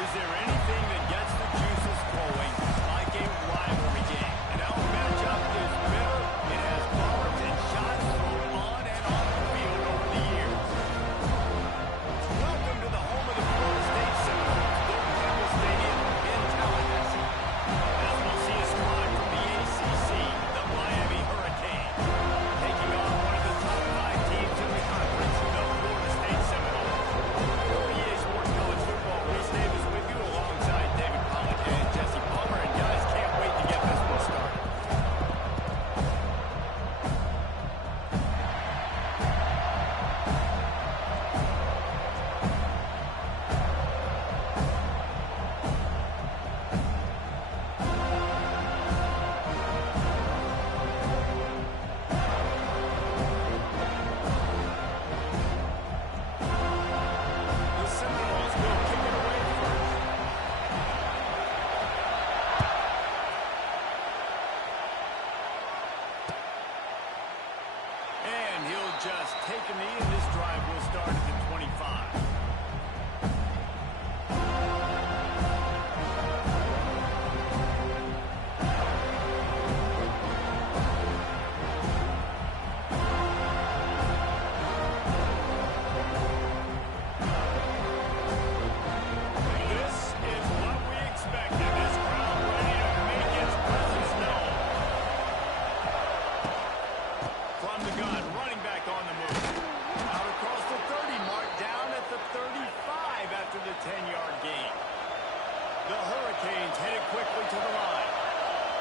Is there anything that gets the juices flowing like a rivalry game? And our matchup is bitter. It has bars and shots thrown on and off the field over the years. Welcome to the home of the Florida State Seminoles, Bill Campbell Stadium in Tallahassee. As we'll see a squad from the ACC, the Miami Hurricanes, taking on one of the top 5 teams in the conference, the Florida State Seminoles. For EA Sports College Football, Reese Davis with you alongside David Pollock and Jesse Palmer. And guys, can't wait to get this one started. The Seminoles will kick it away first. And he'll just take a knee, and this drive will start at the 25. This is what we expected. This crowd ready to make its presence known. From the gun, running back on the move. Out across the 30, marked down at the 35 after the 10-yard gain. The Hurricanes headed quickly to the line.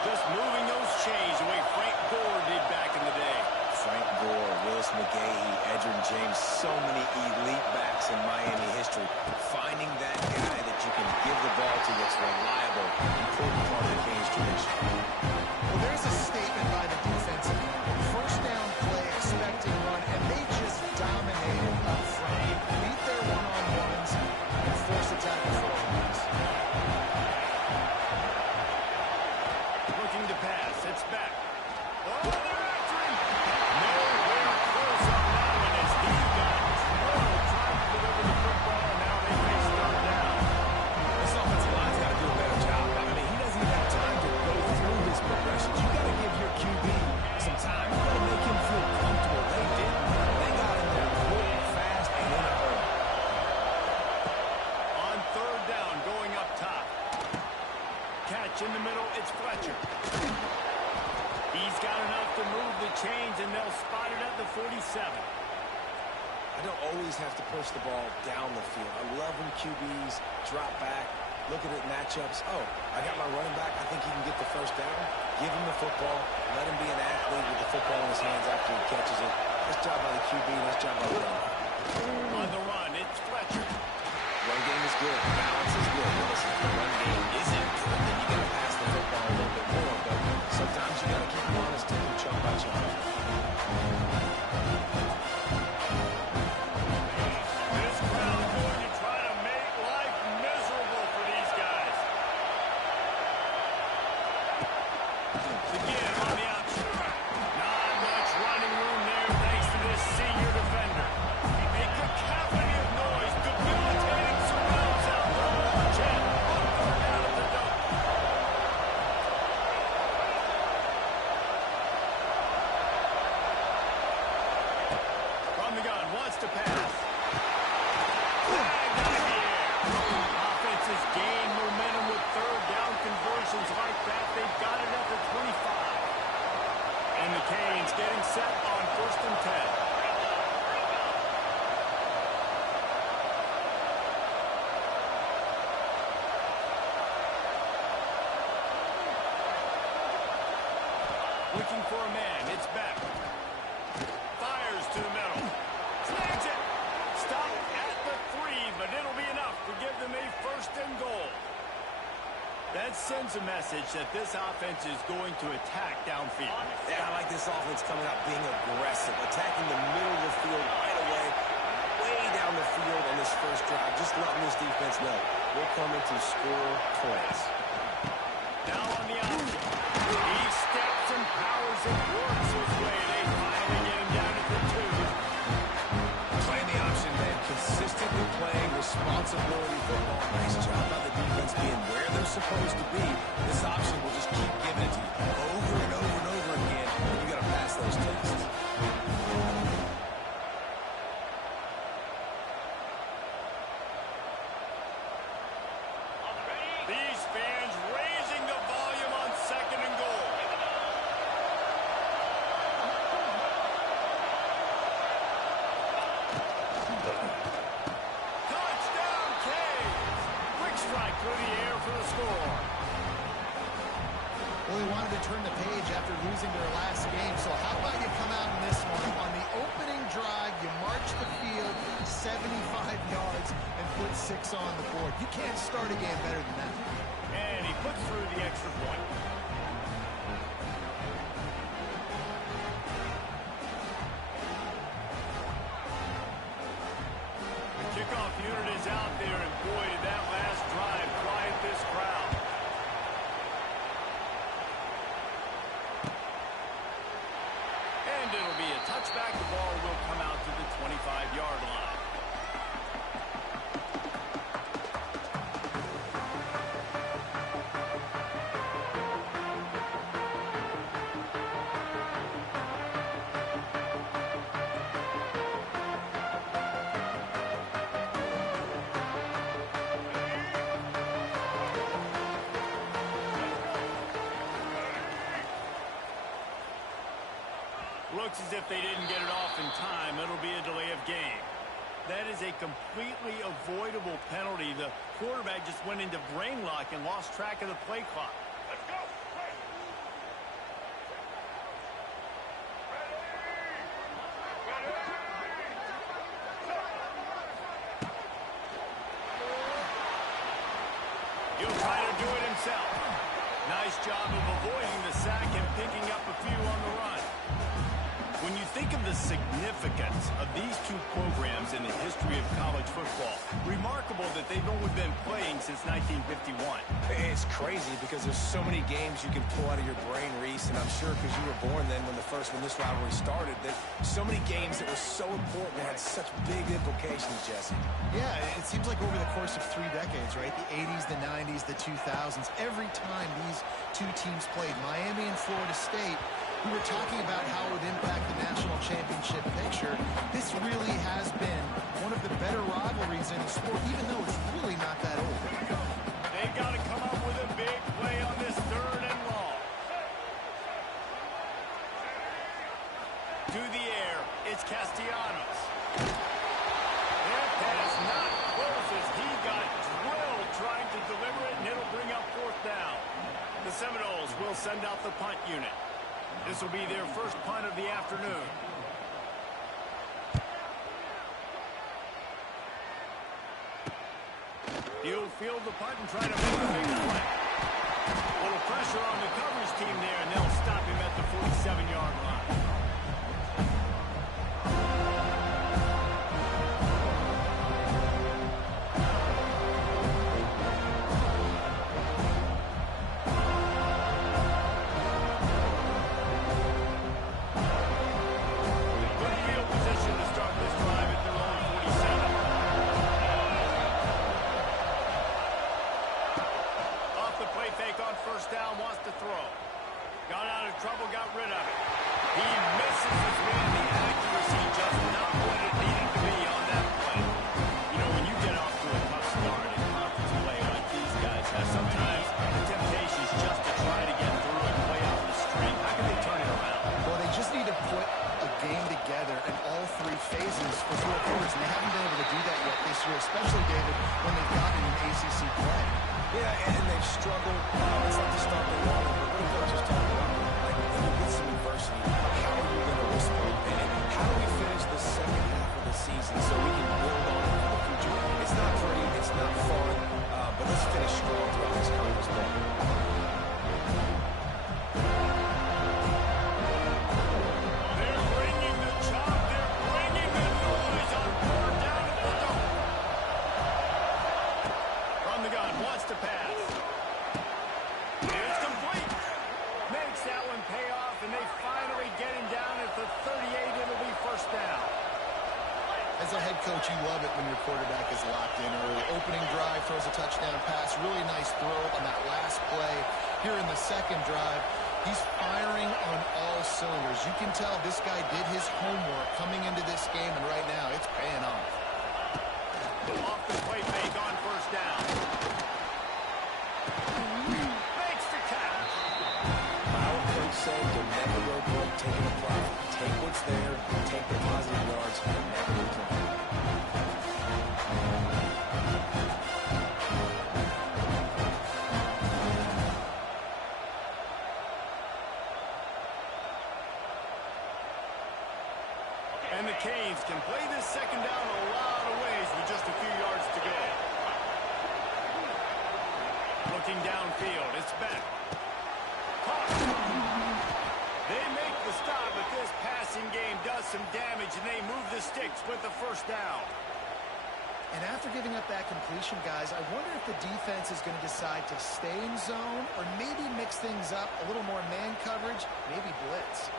Just moving those chains the way Frank Gore did back in the day. Frank Gore, Willis McGahee, Edgerrin James, so many elite backs in Miami history. Finding that guy that you can give the ball to that's reliable, important part of the Canes tradition. Well, there's a statement by the defense. First down play, expecting run, and they just dominated up front. Beat their one-on-ones and force a tackle forwards. Looking to pass. It's back. Oh, they're after him. Nowhere close on that one as he got drilled trying to deliver the football, and now they face third down. This offensive line's got to do a better job. I mean, he doesn't even have time to go through his progressions. You got to give your QB some time. You got to make him feel comfortable. They didn't. They got in there quick, fast, and in a hurry. On third down, going up top. Catch in the middle, it's Fletcher. He's got enough to move the chains, and they'll spot it at the 47. I don't always have to push the ball down the field. I love when QBs drop back, look at it matchups. Oh, I got my running back. I think he can get the first down. Give him the football. Let him be an athlete with the football in his hands after he catches it. Nice job by the QB. Nice job by the running back. On the run, it's Fletcher. Run game is good. Balance is good. Listen, the run game isn't good. Then you got to pass the football a little bit more. But sometimes you got to keep him honest and chunk by chunk. This crowd going to try to make life miserable for these guys. Again on the option. Not much running room there thanks to this senior defender. A cacophony of noise, debilitating surrounds out there. Watch it. Upward out of the dump. From the gun, wants to pass. Flag out of the air. Offenses gain momentum with third down conversions like that. They've got it at the 25. And the Canes getting set on 1st and 10. Looking for a man. It's back. Fires to the middle. Snags it. Stop at the 3, but it'll be enough to give them a 1st and goal. That sends a message that this offense is going to attack downfield. Yeah, I like this offense coming out being aggressive, attacking the middle of the field right away, way down the field on this first drive. Just letting this defense know we're coming to score points. Now on the option. He steps and powers and works his way. They finally get him down at the 2. Playing the option, man. Consistently playing responsibility football. Nice job by the defense being where they're supposed to be. This option will just keep giving it to you over and over and over again, and you got to pass those tests. These fans raising the volume on 2nd and goal. Touchdown, Caves! Quick strike through the air for the score. Well, they wanted to turn the page after losing their last game, so how about you come out in this one? On the opening drive, you march the field 75 yards and put 6 on the board. You can't start a game better than that. And he puts through the extra point. The kickoff unit is out there, and boy, did that last drive quiet this crowd. And it'll be a touchback. The ball will come out to the 25-yard line. Looks as if they didn't get it off in time. It'll be a delay of game. That is a completely avoidable penalty. The quarterback just went into brain lock and lost track of the play clock. Let's go. He'll try to do it himself. Nice job of avoiding the sack and picking up a few on the run. When you think of the significance of these two programs in the history of college football, remarkable that they've only been playing since 1951. It's crazy because there's so many games you can pull out of your brain, Reese, and I'm sure because you were born then when this rivalry started, there's so many games that were so important and had such big implications, Jesse. Yeah, it seems like over the course of 3 decades, right? The 80s, the 90s, the 2000s, every time these two teams played, Miami and Florida State, we were talking about how it would impact the national championship picture. This really has been one of the better rivalries in the sport, even though it's really not that old. They've got to come up with a big play on this 3rd and long. To the air, it's Castellanos. Their pass not close as he got drilled trying to deliver it, and it'll bring up 4th down. The Seminoles will send out the punt unit. This will be their first punt of the afternoon. He'll field the punt and try to make a big play. A little pressure on the coverage team there, and they'll stop him at the 47-yard line. Trouble, got rid of it. He misses his man. The accuracy just not what it needed to be on that play. You know, when you get off to a tough start in conference play like these guys have, sometimes the temptation is just to try to get through and play out the string. How can they turn it around? Well, they just need to put a game together in all 3 phases for 4 quarters, and they haven't been able to do that yet this year, especially, David, when they've gotten an ACC play. Yeah, and they've struggled. It's not to start the water, but what coach is talking about? With some adversity, how are you going to respond? And how do we finish the second half of the season so we can build on it for the future? It's not pretty, it's not fun, but let's finish strong throughout this conference play. They're bringing the chop, they're bringing the noise on 4th down at the goal. From the gun, wants to pass. It's complete. Makes that one pay off, and they finally get him down at the 38. It'll be 1st down. As a head coach, you love it when your quarterback is locked in early. Opening drive, throws a touchdown pass. Really nice throw on that last play. Here in the second drive, he's firing on all cylinders. You can tell this guy did his homework coming into this game, and right now it's paying off. Off the play fake on first down. Makes the catch. Our coach said you'll never go broke taking a profit. Take what's there, take the positive yards, and never return. And the Canes can play this second down a lot of ways with just a few yards to go. Looking downfield, it's back. Caught. They make the stop, but this passing game does some damage, and they move the sticks with the first down. And after giving up that completion, guys, I wonder if the defense is going to decide to stay in zone or maybe mix things up, a little more man coverage, maybe blitz.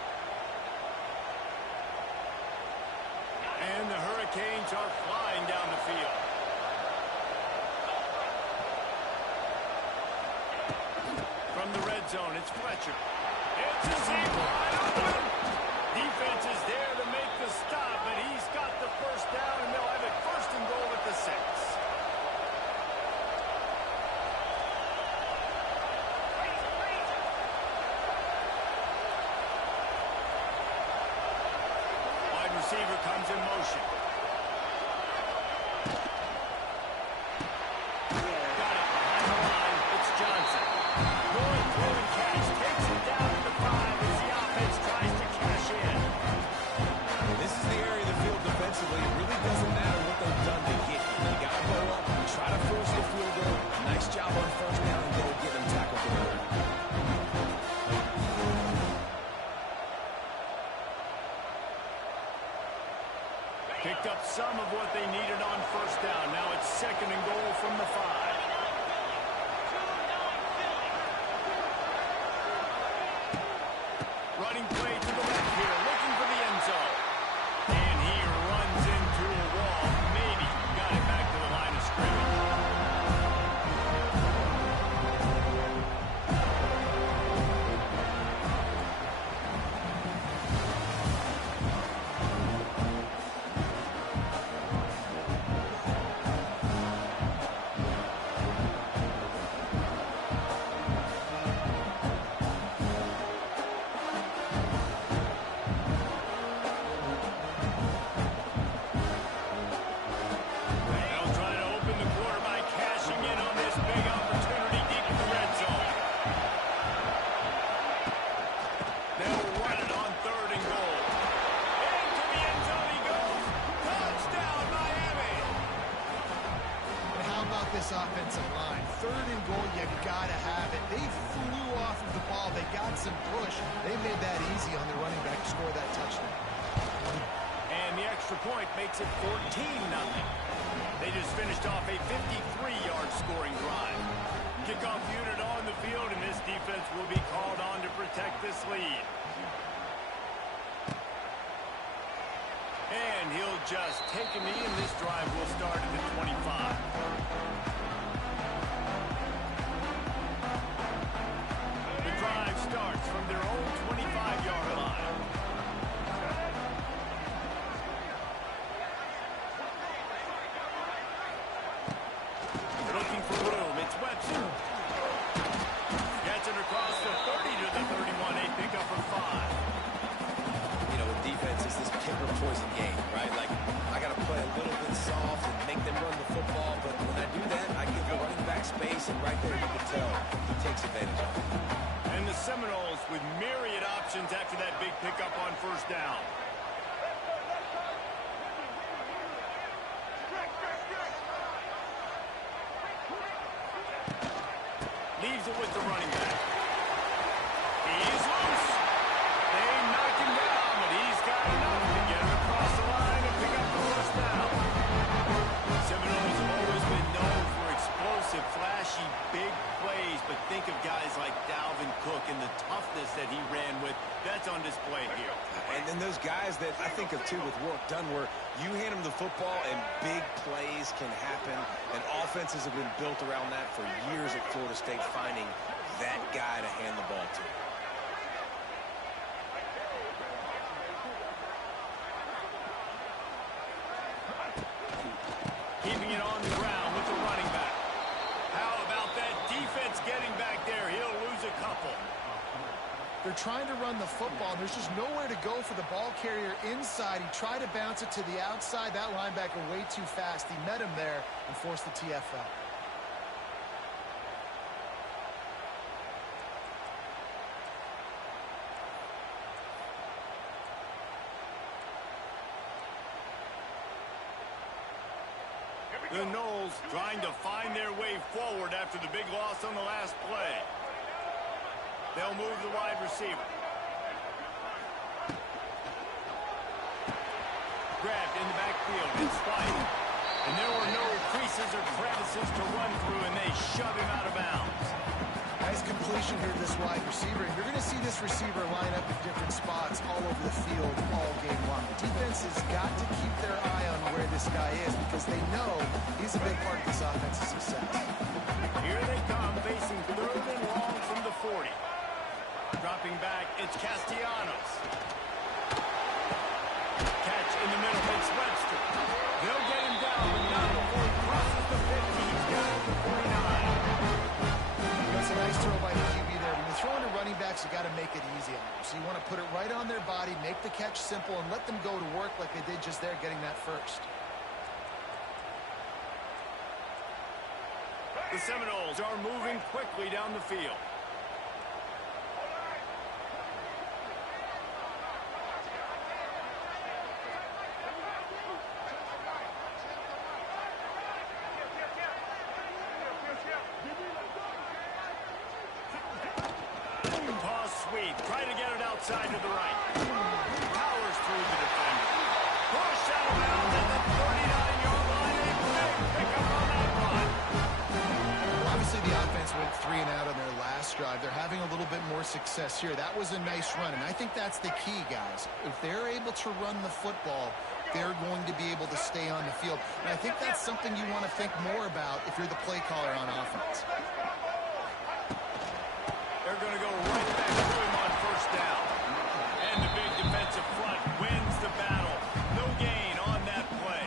And the Hurricanes are flying down the field. From the red zone, it's Fletcher. It's a seam wide open. Defense is there to make the stop, but he's got the first down, and they'll have it first and goal at the 6. Wide receiver comes in motion. Got it behind the line. It's Johnson. Going through and catch. Takes it down to the 5 as the offense tries to cash in. This is the area of the field defensively. It really doesn't matter what they've done to get you. You got to go up, try to force the field goal. Nice job on first down and goal, get them tackled for the Picked up some of what they needed on first down. Now it's second and goal from the 5. Running play to the left here, looking for the end zone. And he runs into a wall. Maybe got it back to the line of scrimmage. They'll try to open the quarter by cashing in on this big opportunity deep in the red zone. They'll run it on third and goal. Into the end zone he goes. Touchdown, Miami. And how about this offensive line? Third and goal, you gotta have it. They flew off of the ball. They got some push. They made that easy on the running back to score that touchdown. And the extra point makes it 14-0. They just finished off a 53-yard scoring drive. Kickoff unit on the field, and this defense will be called on to protect this lead. And he'll just take a knee, and this drive will start at the 25. The drive starts from their own 25-yard line. Looking for room. It's Webster. Gets it across the 30 to the 31. A pickup of 5. You know, with defense, it's this pick or poison game, right? Like, I got to play a little bit soft and make them run the football, but when I do that, I give the running back space, and right there you can tell he takes advantage of it. And the Seminoles with myriad options after that big pickup on first down. Leaves it with the running back. He's loose. They knock him down, but he's got enough to get him across the line and pick up the first down. Seminoles have always been known for explosive, flashy, big plays, but think of guys like Dalvin Cook and the toughness that he ran with. That's on display here. And then those guys that I think of, too, with work done where You hand them the football, and big plays can happen, and offenses have been built around that for years at Florida State, finding that guy to hand the ball to. Keeping it on the ground with the running back. How about that defense getting back there? He'll lose a couple. They're trying to run the football, and there's just nowhere to go for the ball carrier inside. He tried to bounce it to the outside. That linebacker way too fast. He met him there and forced the TFL. The Noles trying to find their way forward after the big loss on the last play. They'll move the wide receiver. Grabbed in the backfield and spiked. And there were no creases or crevices to run through, and they shove him out of bounds. Nice completion here to this wide receiver. And you're going to see this receiver line up in different spots all over the field all game long. The defense has got to keep their eye on where this guy is because they know he's a big part of this offense's success. Here they come, facing 3rd and long from the 40. Dropping back, it's Castellanos. Catch in the middle, it's Webster. They'll get him down, but not before he crosses the 50. He's got it to 49. That's a nice throw by the QB there. When you're throwing to running backs, you got to make it easy on them. So you want to put it right on their body, make the catch simple, and let them go to work like they did just there, getting that first. The Seminoles are moving quickly down the field. Sweep, trying to get it outside to the right. Powers through the defender. Pushed out of bounds at the 39-yard line. A big pickup on that run. Well, obviously, the offense went 3 and out on their last drive. They're having a little bit more success here. That was a nice run, and I think that's the key, guys. If they're able to run the football, they're going to be able to stay on the field. And I think that's something you want to think more about if you're the play caller on offense. They're going to go right back to him on 1st down. And the big defensive front wins the battle. No gain on that play.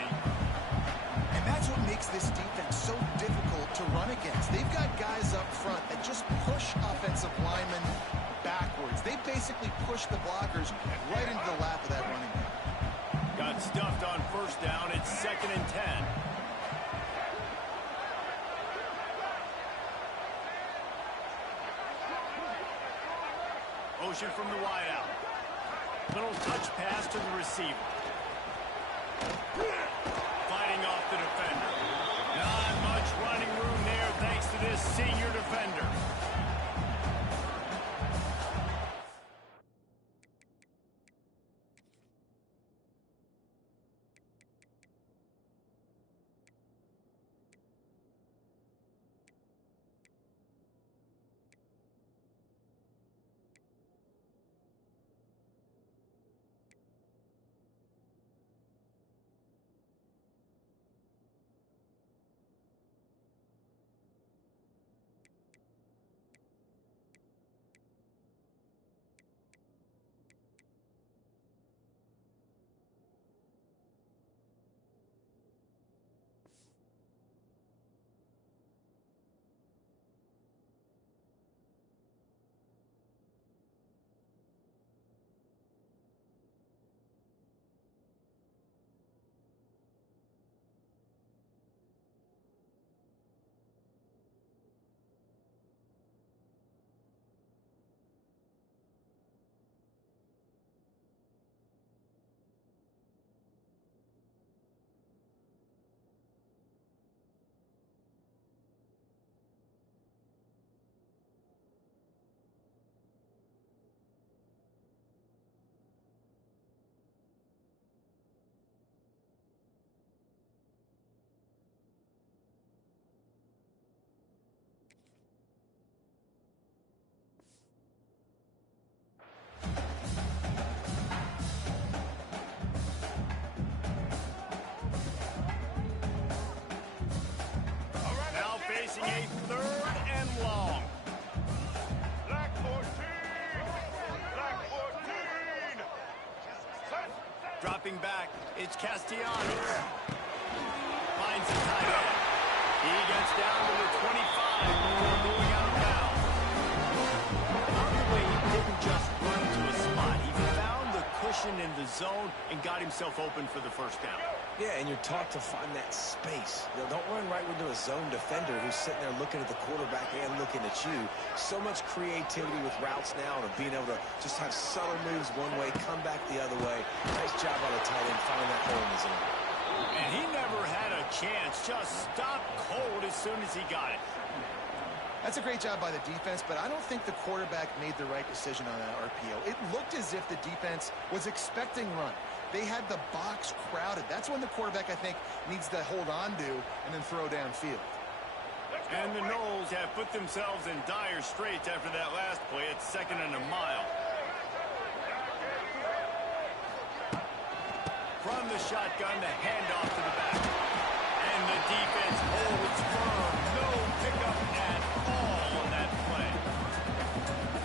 And that's what makes this defense so difficult to run against. They've got guys up front that just push offensive linemen backwards. They basically push the blockers right into the lap of that running back. Got stuffed on 1st down. It's 2nd and 10. Motion from the wideout. Little touch pass to the receiver. Fighting off the defender. Not much running room there thanks to this senior defender. coming back. It's Castellanos. Finds the tight end. He gets down to the 25 before moving out of bounds. By the way, he didn't just run to a spot. He found the cushion in the zone and got himself open for the first down. Yeah, and you're taught to find that space. You know, don't run right into a zone defender who's sitting there looking at the quarterback and looking at you. So much creativity with routes now and of being able to just have subtle moves one way, come back the other way. Nice job on the tight end finding that hole in the zone. And he never had a chance. Just stopped cold as soon as he got it. That's a great job by the defense, but I don't think the quarterback made the right decision on that RPO. It looked as if the defense was expecting run. They had the box crowded. That's when the quarterback, I think, needs to hold on to and then throw downfield. And the Knowles have put themselves in dire straits after that last play. It's 2nd and a mile. From the shotgun, the handoff to the back. And the defense holds firm. No pickup at all on that play.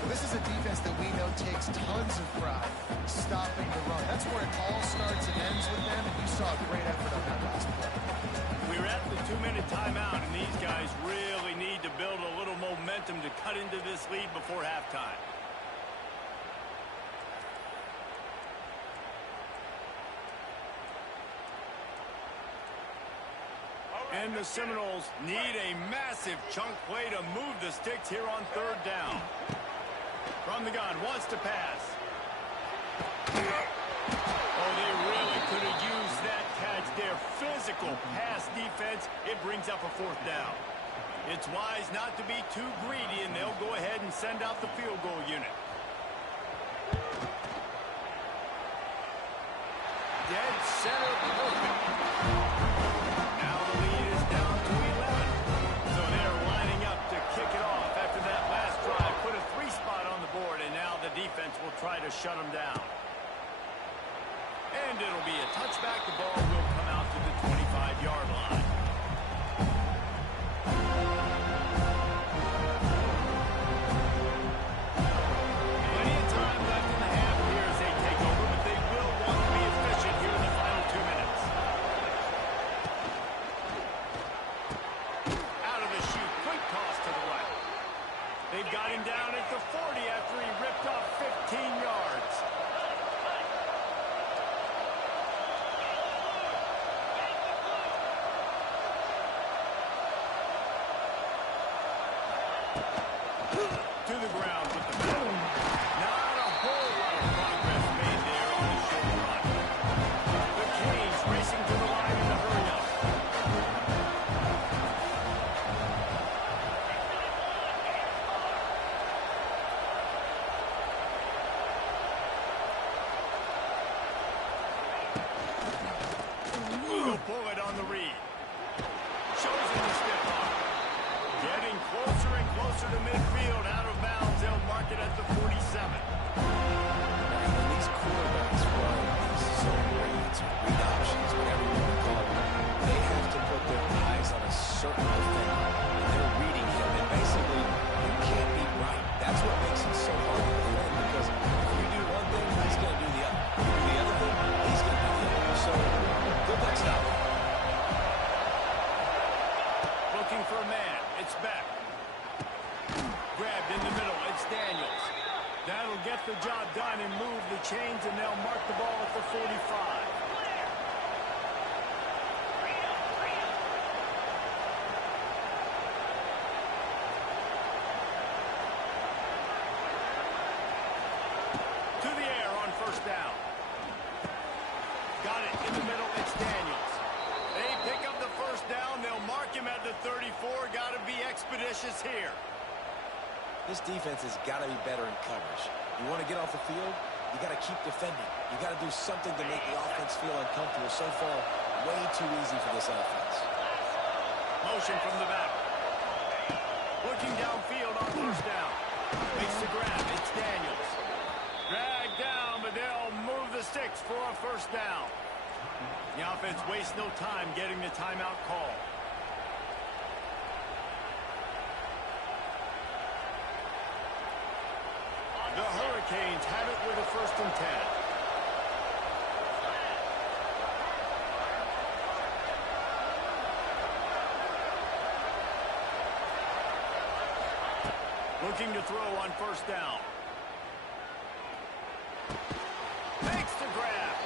Well, this is a defense that we know takes tons of pride stopping the run. That's where it all starts and ends with them, and you saw a great effort on that last play. We're at the 2-minute timeout, and these guys really need to build a little momentum to cut into this lead before halftime. And the Seminoles need a massive chunk play to move the sticks here on 3rd down. From the gun, wants to pass. Oh, they really could have used that catch there. Physical pass defense. It brings up a 4th down. It's wise not to be too greedy, and they'll go ahead and send out the field goal unit. Dead center perfect. Now the lead is down to 11. So they're lining up to kick it off after that last drive. Put a 3-spot on the board, and now the defense will try to shut them down. And it'll be a touchback. The ball will come out to the 25-yard line. Plenty of time left in the half here as they take over, but they will want to be efficient here in the final 2 minutes. Out of the chute, quick toss to the right. They've got him down at the 40 after he ripped off 15 yards. To the ground with the ball. Not a whole lot of progress made there on the short run. The Canes racing to the line in a hurry-up. He'll pull it on the read. Shows him the stiff arm. Getting closer and closer to midfield. Out of bounds. They'll mark it at the 47. When these quarterbacks run these zone reads, read options, whatever you want to call them, they have to put their eyes on a certain defender. And they're reading him. And basically, you can't be right. That's what makes it so hard to defend. Because if you do one thing, he's going to do the other. You do the other thing, he's going to do the other. So, good luck stopping. Looking for a man. It's Beck. Grabbed in the middle. It's Daniels. That'll get the job done and move the chains, and they'll mark the ball at the 45. To the air on 1st down. Got it in the middle. It's Daniels. They pick up the 1st down. They'll mark him at the 34. Got to be expeditious here. This defense has got to be better in coverage. You want to get off the field, you got to keep defending. You got to do something to make the offense feel uncomfortable. So far, way too easy for this offense. Motion from the back. Looking downfield on 1st down. Makes the grab. It's Daniels. Dragged down, but they'll move the sticks for a 1st down. The offense wastes no time getting the timeout call. The Hurricanes have it with a 1st and 10. Looking to throw on first down. Makes the grab.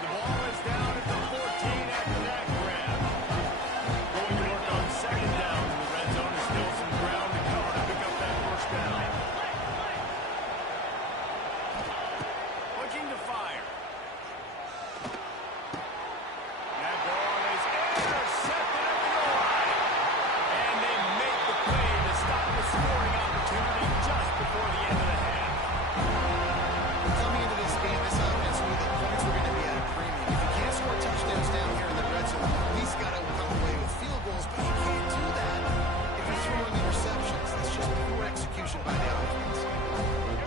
The ball is down at the 14 after that grab. Going to work on second down in the red zone. Is still some ground to cover to pick up that first down. Looking to fire. That ball is intercepted at the goal line. And they make the play to stop the scoring opportunity just before the end of the half. Coming into this game, this offense knew that points were going to be at a premium. If you can't score touchdowns down here in the red zone, you at least got to come away with field goals, but you can't do that if you're throwing interceptions. That's just poor execution by the offense.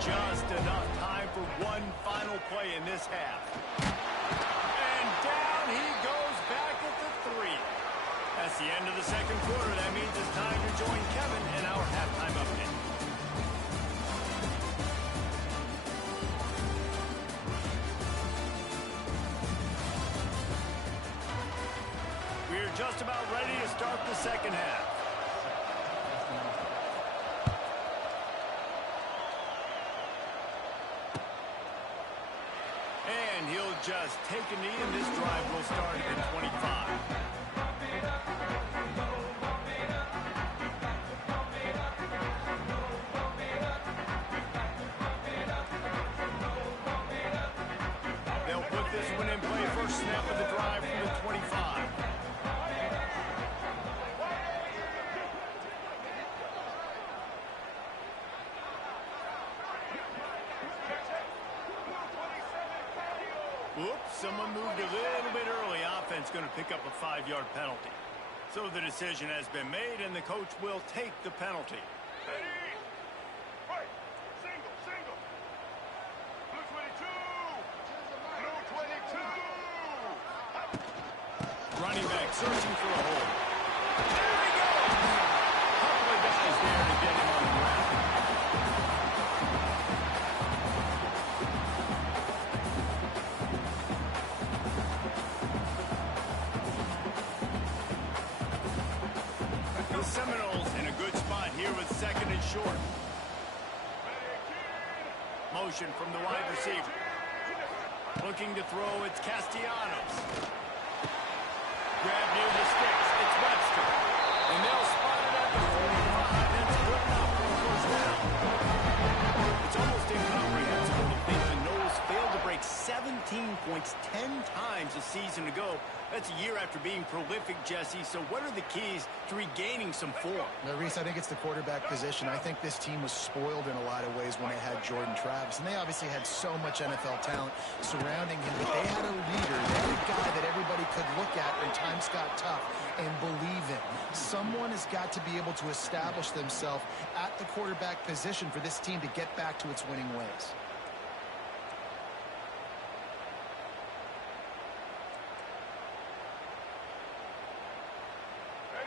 Just enough time for one final play in this half. And down he goes back at the 3. That's the end of the second quarter. That means it's time to join Kevin in our halftime update. We're just about ready to start the second half. And he'll just take a knee, and this drive will start at the 25. They'll put this one in play. First snap of the drive from the 25. Oops, someone moved a little bit early. Offense going to pick up a 5-yard penalty. So the decision has been made, and the coach will take the penalty. Ready? Right. Single, single. Blue 22. Blue 22. Running back searching for a hole. There he goes! Couple of guys there to get him on the ground. The Seminoles in a good spot here with second and short. Motion from the wide receiver. Looking to throw, it's Castellanos. Grab near the sticks, it's Webster. And they'll spot it at the 45. That's good enough for a first down. It's almost incomprehensible to think the Noles failed to break 17 points 10 times a season ago. That's a year after being prolific, Jesse. So what are the keys to regaining some form? Now, Reese, I think it's the quarterback position. I think this team was spoiled in a lot of ways when they had Jordan Travis. And they obviously had so much NFL talent surrounding him. But they had a leader. They had a guy that everybody could look at when times got tough and believe in. Someone has got to be able to establish themselves at the quarterback position for this team to get back to its winning ways.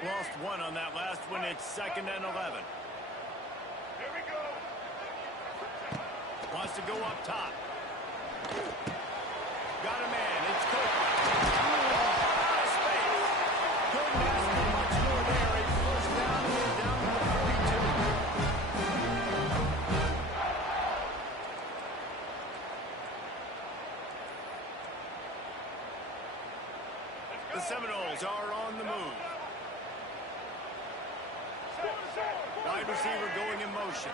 Lost one on that last one. It's 2nd and 11. Here we go. Wants to go up top. Got a man. It's Copeland. Out of space. Couldn't ask for much more there. A first down and down to the 42. The Seminoles are on the move. Wide receiver going in motion.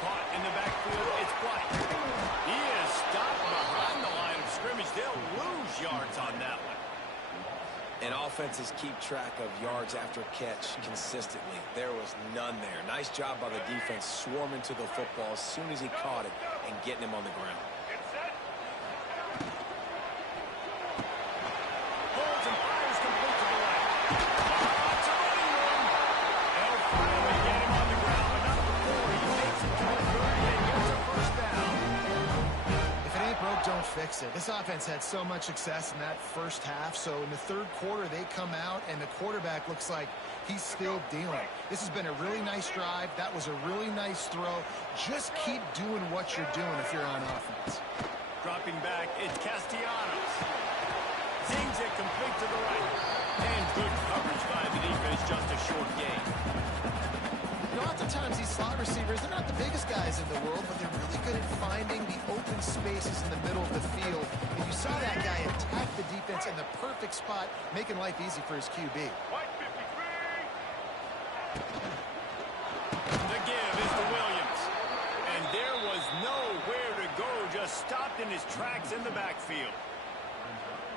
Caught in the backfield, it's White. He is stopped behind the line of scrimmage. They'll lose yards on that one. And offenses keep track of yards after catch consistently. There was none there. Nice job by the defense swarming to the football as soon as he caught it and getting him on the ground. Get set. Holds and fires complete to the right. Lots of running room. They'll finally get him on the ground, but not before he makes it to the 30 and gets a first down. If it ain't broke, don't fix it. This offense had so much success in that first half, so in the third quarter they come out and the quarterback looks like he's still dealing. This has been a really nice drive. That was a really nice throw. Just keep doing what you're doing if you're on offense. Dropping back, it's Castellanos. Zings it complete to the right. And good coverage by the defense. is just a short gain. Oftentimes these slot receivers, they're not the biggest guys in the world, but they're really good at finding the open spaces in the middle of the field. And you saw that guy attack the defense in the perfect spot, making life easy for his QB. White 53. The give is to Williams. And there was nowhere to go, just stopped in his tracks in the backfield.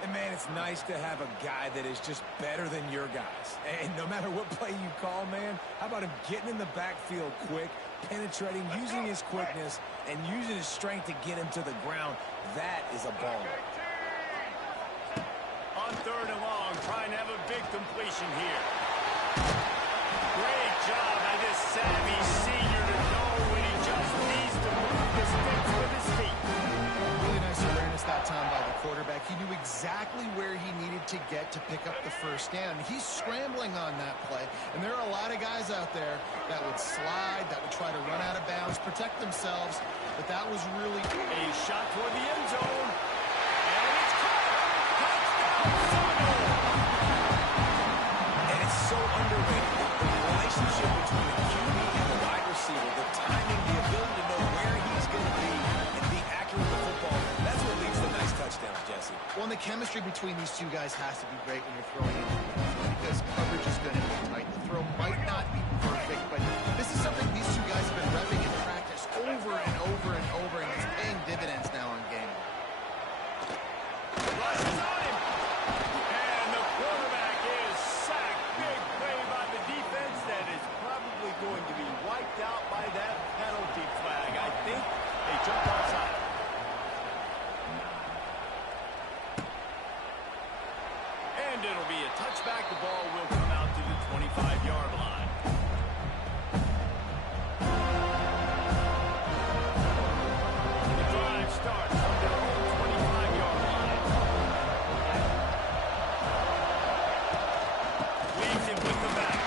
And, man, it's nice to have a guy that is just better than your guys. And no matter what play you call, man, how about him getting in the backfield quick, penetrating, using his quickness, and using his strength to get him to the ground. That is a ball. On 3rd and long, trying to have a big completion here. Great job by this savvy senior to know when he just needs to move the sticks with his feet. Really nice awareness that time by the quarterback. He knew exactly where he needed to get to pick up the first down. He's scrambling on that play, and there are a lot of guys out there that would slide, that would try to run out of bounds, protect themselves, but that was really... A shot toward the end zone, and it's caught. Touchdown, And it's so underrated. The relationship between the QB and the wide receiver, the timing, the ability to know where he's going to be and be accurate with the football, that's what leads to nice touchdowns, Jesse. Well, and the chemistry between these two guys has to be great when you're throwing into the field because coverage is going to be tight. The throw might not be perfect, but this is something these two guys have been repping in practice over and over and over, and it's paying dividends now on game. rushes on him, and the quarterback is sacked. Big play by the defense that is probably going to be wiped out by that penalty flag. I think they jumped offside. And it'll be a touchback. The ball will come out to the 25-yard line. The drive starts from their own 25-yard line. Leaves him with the back.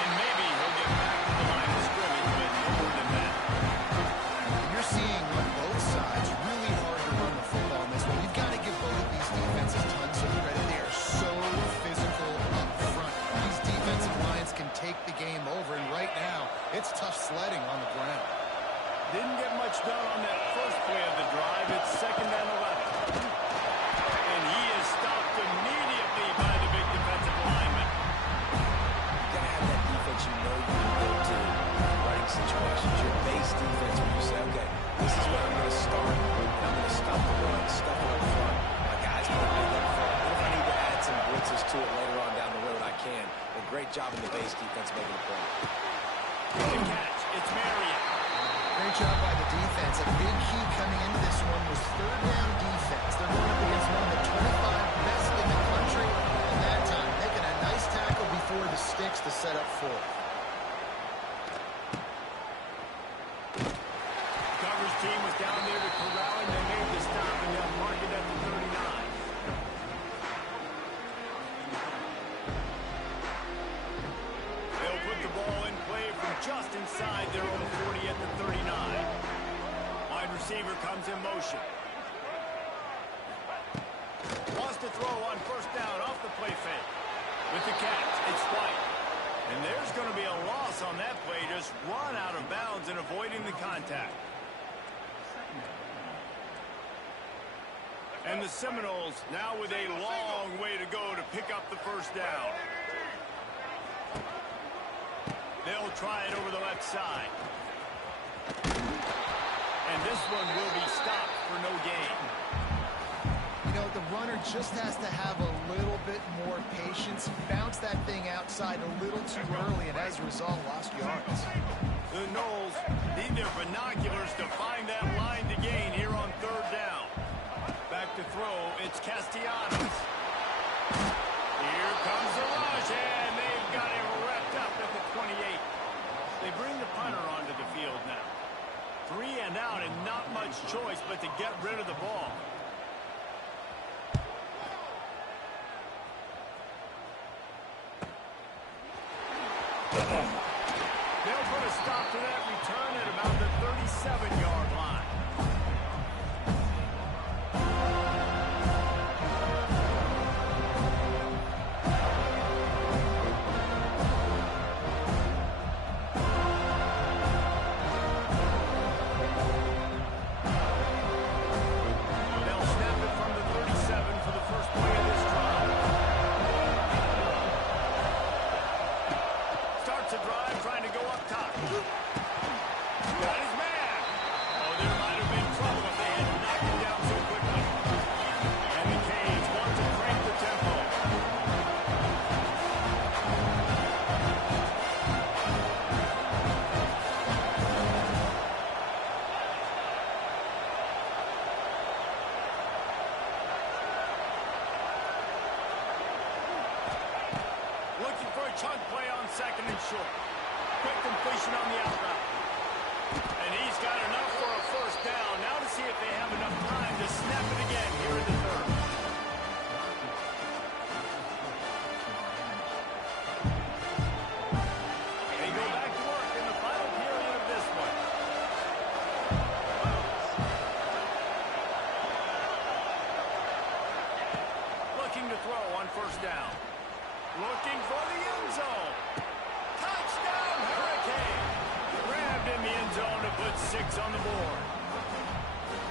And maybe he'll get back to the line of scrimmage, but more than that. You're seeing on both sides really hard to run the football in this one. You've got to give both of these defenses tons of credit. They are so physical up front. These defensive lines can take the game over, and right now, it's tough sledding on the ground. Didn't get much done on that first play of the drive. It's 2nd and 11. And he is stopped immediately by the big defensive lineman. You got to have that defense you know you can go to in running situations. Your base defense where you say, okay, this is where I'm going to start, and I'm going to stop the run, stuff it up front. My guys going to bend up front. And if I need to add some blitzes to it later on down the road, I can. But great job in the base defense making a play. The catch. It's Marion. Great job by the defense. A big key coming into this one was 3rd down defense. They're going up against one of the 25 best in the country, and that time making a nice tackle before the sticks to set up 4th. Coverage team was down there to corral him. They made the stop, and they'll mark it at the 39. They'll put the ball in play from just inside their own 40 at the 39. Wide receiver comes in motion. Wants to throw on 1st down off the play fake. With the catch, it's White. And there's going to be a loss on that play. Just run out of bounds and avoiding the contact. And the Seminoles now with a long way to go to pick up the 1st down. They'll try it over the left side. And this one will be stopped for no gain. You know, the runner just has to have a little bit more patience. He bounced that thing outside a little too early, and as a result, lost yards. The Noles need their binoculars to find that line to gain here on 3rd down. Back to throw, it's Castellanos. Here comes the rush, and they've got him wrapped up at the 28. They bring the punter onto the field now. 3 and out, and not much choice but to get rid of the ball. They'll put a stop to that return at about the 37-yard line. chunk play on second and short. Quick completion on the out route. And he's got enough for a first down. Now to see if they have enough time to snap it again here in the third. They go back to work in the final period of this one. Looking to throw on first down. Looking for the end zone. Touchdown, Hurricane. Grabbed in the end zone to put 6 on the board.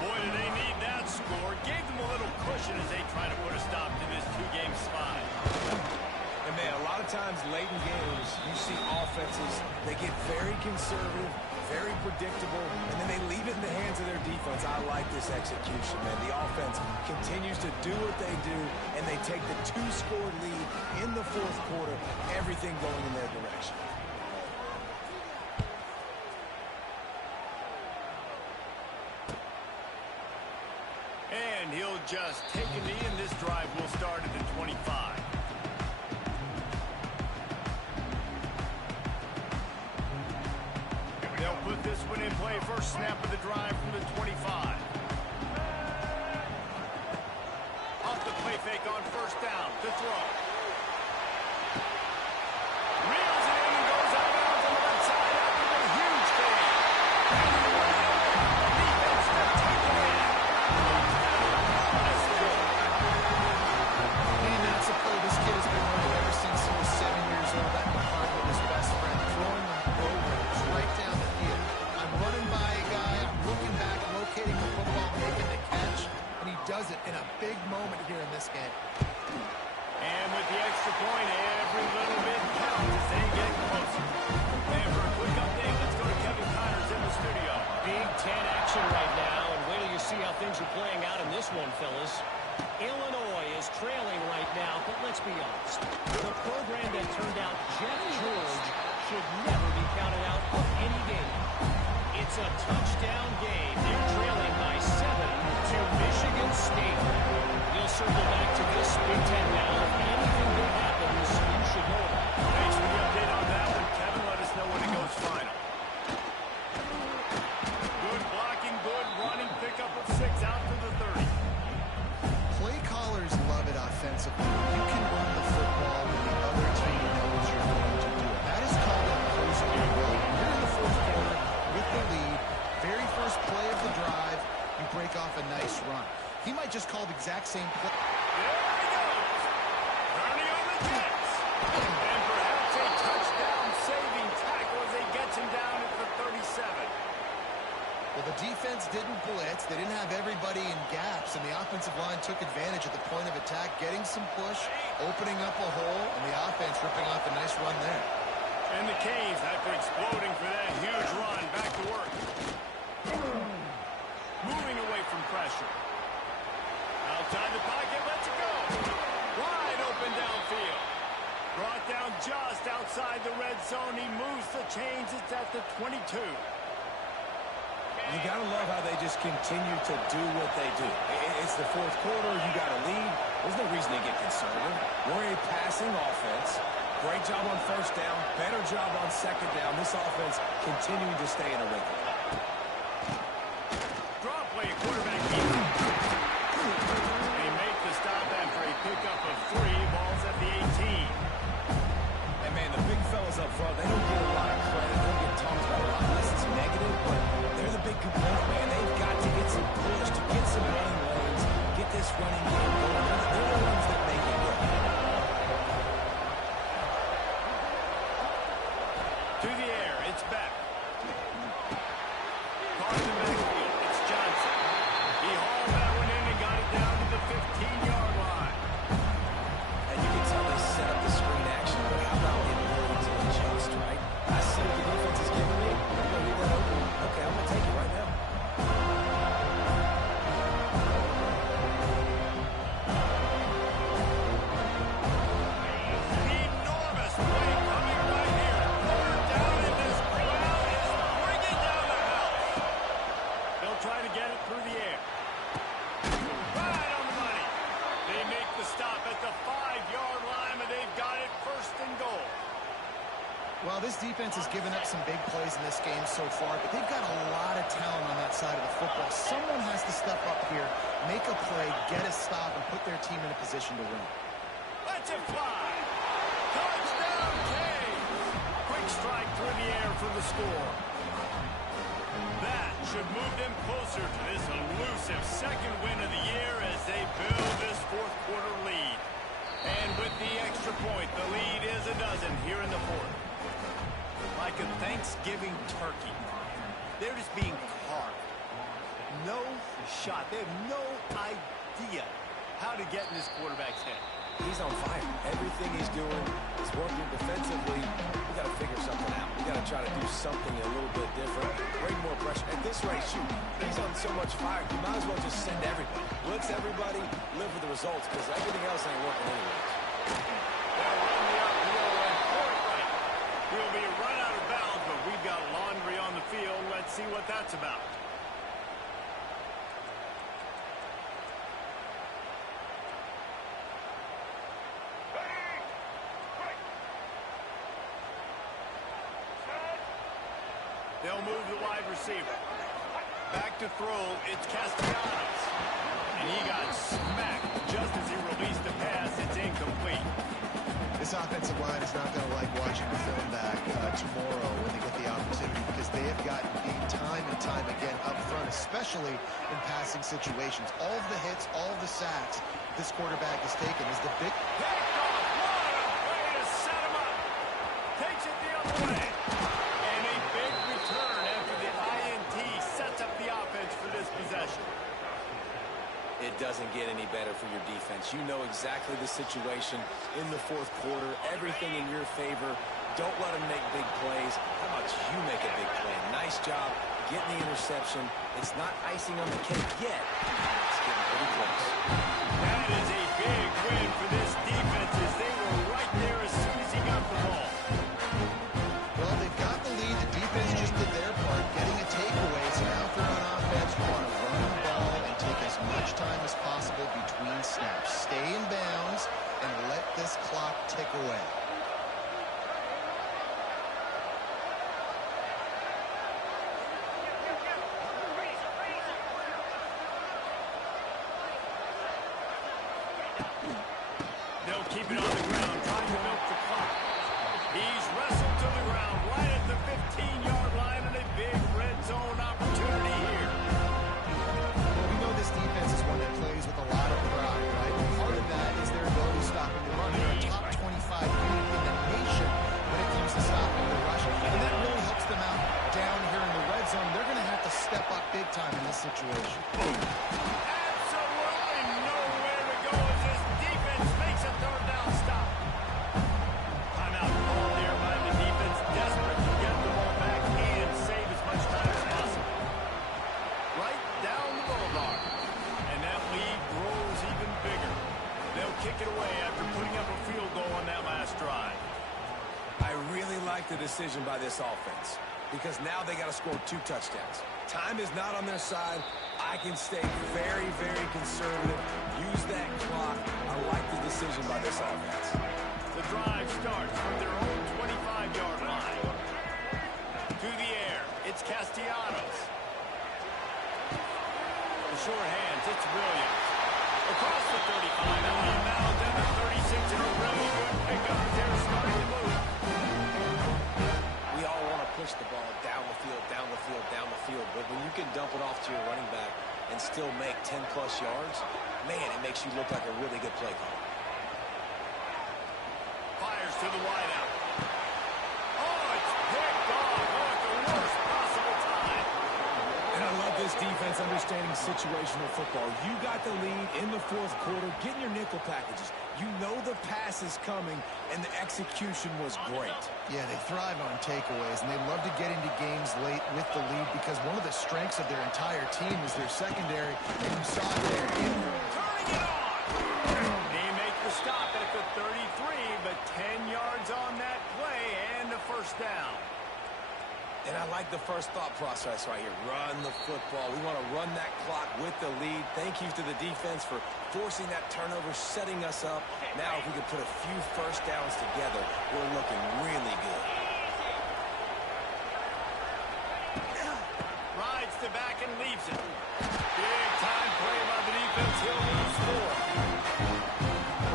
Boy, do they need that score. Gave them a little cushion as they try to put a stop to this two-game slide. And, man, a lot of times late in games, you see offenses, they get very conservative, very predictable, and then they leave it in the hands of their defense. I like this execution, man. The offense continues to do what they do, and they take the 2-score lead in the fourth quarter, everything going in their direction. And he'll just take a knee, and this drive will start at the 25. They'll put this one in play. First snap of the drive from the 25. Off the play fake on first down to throw. Reels it in and goes out on the left side after a huge gain. Defense to take it in. Man, that's a play this kid has been running ever since he was 7 years old. That behind with his best friend, throwing them programs right down the field. I'm running by a guy, I'm looking back, locating the football, making the catch, and he does it in a big moment here in this game. And with the extra point, every little bit counts as they get closer. And for a quick update, let's go to Kevin Connors in the studio. Big 10 action right now, and wait till you see how things are playing out in this one, fellas. Illinois is trailing right now, but let's be honest. The program that turned out Jeff George should never be counted out of any game. It's a touchdown game. They're trailing by 7 to Michigan State. We'll circle back to this Big Ten now. If anything good happens, you should know about it. Thanks for the update on that one, Kevin. Let us know when it goes final. Good blocking, good running, pickup of 6 out to the 30. Play callers love it offensively. You can run the football when the other team knows you're going to do it. That is called a post-game run. You're in the fourth quarter with the lead. Very first play of the drive, you break off a nice run. He might just call the exact same play. There he goes. Turning on the Jets. And perhaps a touchdown-saving tackle as he gets him down at the 37. Well, the defense didn't blitz. They didn't have everybody in gaps, and the offensive line took advantage at the point of attack, getting some push, opening up a hole, and the offense ripping off a nice run there. And the Canes, after exploding for that huge run, back to work. Moving away from pressure. Outside the pocket, lets it go. Wide open downfield. Brought down just outside the red zone. He moves the chains. It's at the 22. You got to love how they just continue to do what they do. It's the fourth quarter. You got a lead. There's no reason to get conservative. We're a passing offense. Great job on first down. Better job on second down. This offense continuing to stay in a rhythm. Draw play, quarterback keeper. They make the stop after a pickup of 3. Ball's at the 18. And, man, the big fellas up front, they don't get a lot of credit. They don't get talked about a lot unless it's negative, but they're the big component, man. They've got to get some push, to get some running lanes, get this running game going. They're the ones that make it go. To the air, it's back. Well, this defense has given up some big plays in this game so far, but they've got a lot of talent on that side of the football. Someone has to step up here, make a play, get a stop, and put their team in a position to win. Let it fly. Touchdown, Cave. Quick strike through the air for the score. That should move them closer to this elusive second win of the year as they build this fourth quarter lead. And with the extra point, the lead is a dozen here in the fourth. Like a Thanksgiving turkey, they're just being carved. No shot. They have no idea how to get in this quarterback's head. He's on fire. Everything he's doing is working defensively. We got to figure something out. We got to try to do something a little bit different. Bring more pressure. At this rate, shoot, he's on so much fire. You might as well just send everybody. Blitz everybody, live with the results, because everything else ain't working anyways. We'll be run out of bounds, but we've got laundry on the field. Let's see what that's about. They'll move the wide receiver. Back to throw, it's Castellanos. And he got smacked just as he released the pass. It's incomplete. This offensive line is not going to like watching the film back tomorrow when they get the opportunity, because they have gotten beat time and time again up front, especially in passing situations. All of the hits, all of the sacks this quarterback has taken is the big... Picked off. What a way to set him up. Takes it the other way. And a big return after the INT sets up the offense for this possession. It doesn't get any better for your defense. You know exactly the situation in the fourth quarter. Everything in your favor. Don't let them make big plays. How about you make a big play? Nice job getting the interception. It's not icing on the cake yet. It's getting pretty close. That is a big win for this defense as they were right there as soon as he got the ball. Well, they've got the lead. The defense just did their part, getting a takeaway. So now if they're on offense, you want to run the ball and take as much time as possible between snaps. Stay in bounds and let this clock tick away. They'll keep it on the ground, trying to milk the clock. He's wrestled to the ground right at the 15-yard line, and a big red zone opportunity here. Well, we know this defense is one that plays with a lot of pride, right? And part of that is their ability stopping the run. They're a top 25 unit in the nation when it comes to stopping the rush. And that really helps them out down here in the red zone. They're going to have to step up big time in this situation. Absolutely nowhere to go as this defense makes a third down stop. Timeout called there by the defense, desperate to get the ball back and save as much time as possible. Right down the boulevard. And that lead grows even bigger. They'll kick it away after putting up a field goal on that last drive. I really like the decision by this offense, because now they got to score 2 touchdowns. Time is not on their side. I can stay very, very conservative. Use that clock. I like the decision by this offense. The drive starts from their own 25-yard line. To the air, it's Castellanos. The short hands, it's Williams. Across the 35, out of bounds, and the 36, and a really good pickup. They're starting to move. We all want to push the ball down the field, down the field, down the field, but when you can dump it off to your running back and still make 10-plus yards, man, it makes you look like a really good play caller. Fires to the wideout. Oh, it's picked off. Oh, at the worst possible time. And I love this defense understanding situational football. You got the lead in the fourth quarter, getting your nickel packages. You know the pass is coming, and the execution was great. Yeah, they thrive on takeaways, and they love to get into games late with the lead, because one of the strengths of their entire team is their secondary, and you saw it there. Turning it on. They make the stop at the 33, but 10 yards on that play and a first down. And I like the first thought process right here. Run the football. We want to run that clock with the lead. Thank you to the defense for forcing that turnover, setting us up. Now if we can put a few first downs together, we're looking really good. receives it. Big time play by the defense. He'll lose 4.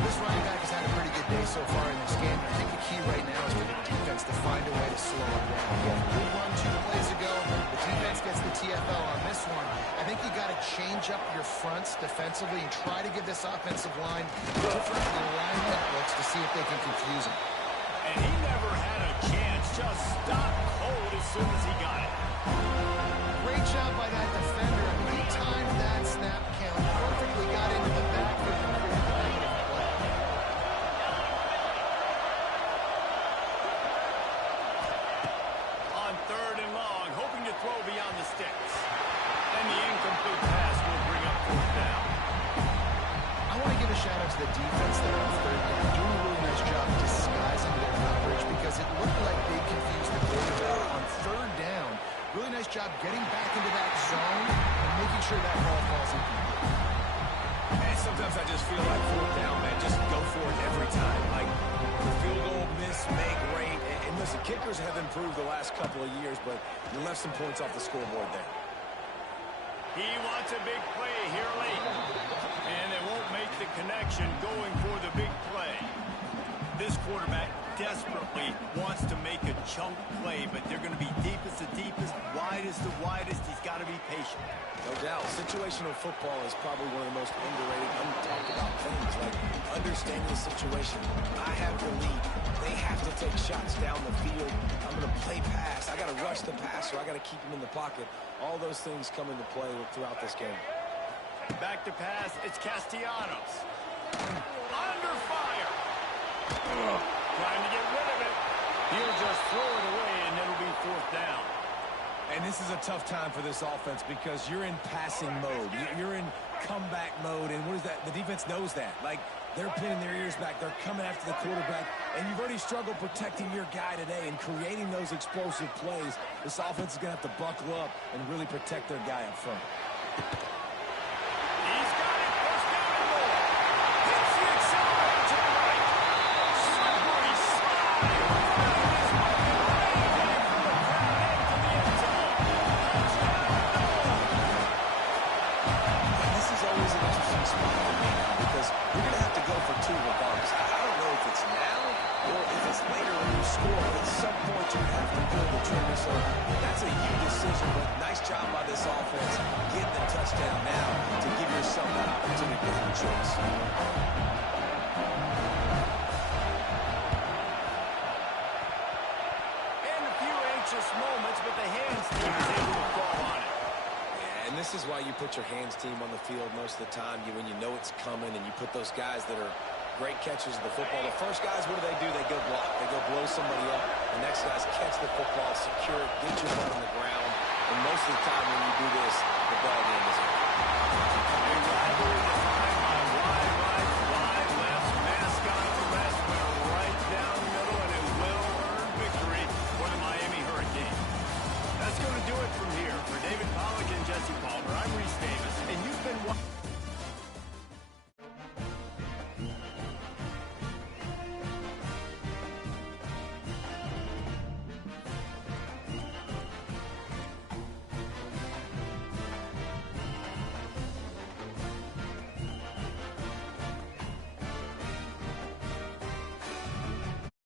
This running back has had a pretty good day so far in this game. I think the key right now is for the defense to find a way to slow him down. He had a good run 2 plays ago. The defense gets the TFL on this one. I think you got to change up your fronts defensively and try to give this offensive line different alignment looks to see if they can confuse him. And he never had a chance. Just stopped cold as soon as he got it. Great job by that defender. I mean, he timed that snap count perfectly, got into the backfield and created a negative play. On 3rd and long, hoping to throw beyond the sticks. And the incomplete pass will bring up 4th down. I want to give a shout out to the defense there on 3rd down, doing a really nice job disguising their coverage because it looked like they confused the quarterback on 3rd down. Really nice job getting back into that zone and making sure that ball falls incomplete. And sometimes I just feel like 4th down, man, just go for it every time. Like, the field goal, miss, make, rate. And listen, kickers have improved the last couple of years, but you left some points off the scoreboard there. He wants a big play here late. And they won't make the connection going for the big play. This quarterback desperately wants to make a chunk play, but they're going to be deepest to deepest, widest to widest. He's got to be patient. No doubt. Situational football is probably one of the most underrated, untalked about things. Like, understanding the situation. I have the lead. They have to take shots down the field. I'm going to play pass. I got to rush the passer. I got to keep him in the pocket. All those things come into play throughout this game. Back to pass. It's Castellanos. Under fire. Trying to get rid of it. He'll just throw it away, and it'll be 4th down. And this is a tough time for this offense because you're in passing mode. You're in comeback mode, and what is that? The defense knows that. Like, they're pinning their ears back. They're coming after the quarterback, and you've already struggled protecting your guy today and creating those explosive plays. This offense is going to have to buckle up and really protect their guy up front. He's got it. 1st down and more. Hits the accelerator to the right. Slippery slide. And this is always an interesting spot for me now because you're going to have to go for 2 regardless. I don't know if it's now or if it's later when you score. But at some point, you have to pull the trigger. So that's a huge decision, but nice job by this offense getting the touchdown now to give yourself that opportunity to have a choice. And a few anxious moments, but the hands team is able to fall on it. Yeah, and this is why you put your hands team on the field most of the time. When you know it's coming and you put those guys that are great catchers of the football. The first guys, what do? They go block. They go blow somebody up. The next guys catch the football, secure it, get your butt on the ground. And most of the time when you do this, the ball game is over. A rivalry